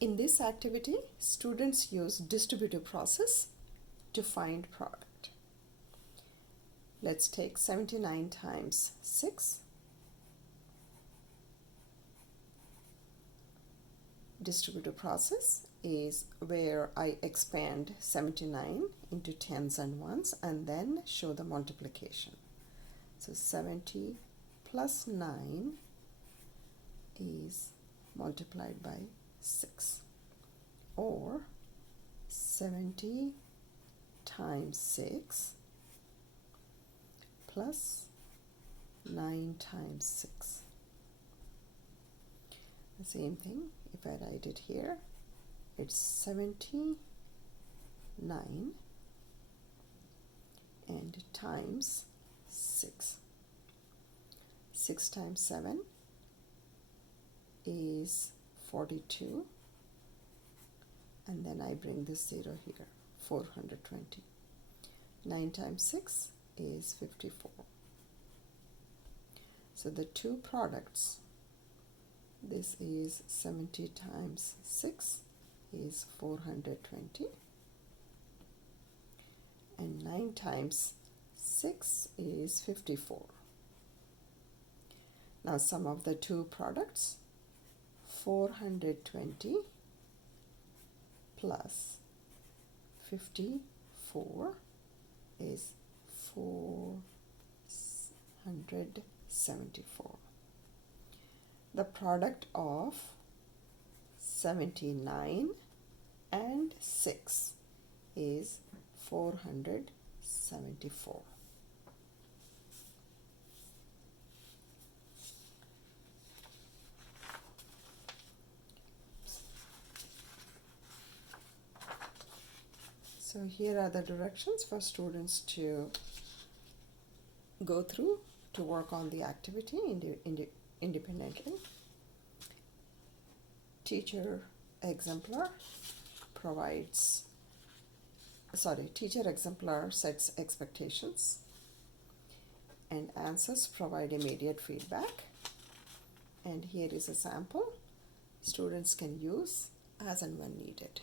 In this activity, students use distributive process to find product. Let's take 79 times 6. Distributive process is where I expand 79 into tens and ones and then show the multiplication. So 70 plus 9 is multiplied by 6, or 70 times 6 plus 9 times 6. The same thing, if I write it here, it's 79 and times 6. 6 times 7 is 42, and then I bring this 0 here, 420. 9 times 6 is 54. So the two products, this is 70 times 6 is 420, and 9 times 6 is 54. Now sum of the two products, 420 plus 54 is 474. The product of 79 and 6 is 474. So here are the directions for students to go through to work on the activity independently. Teacher exemplar sets expectations, and answers provide immediate feedback. And here is a sample students can use as and when needed.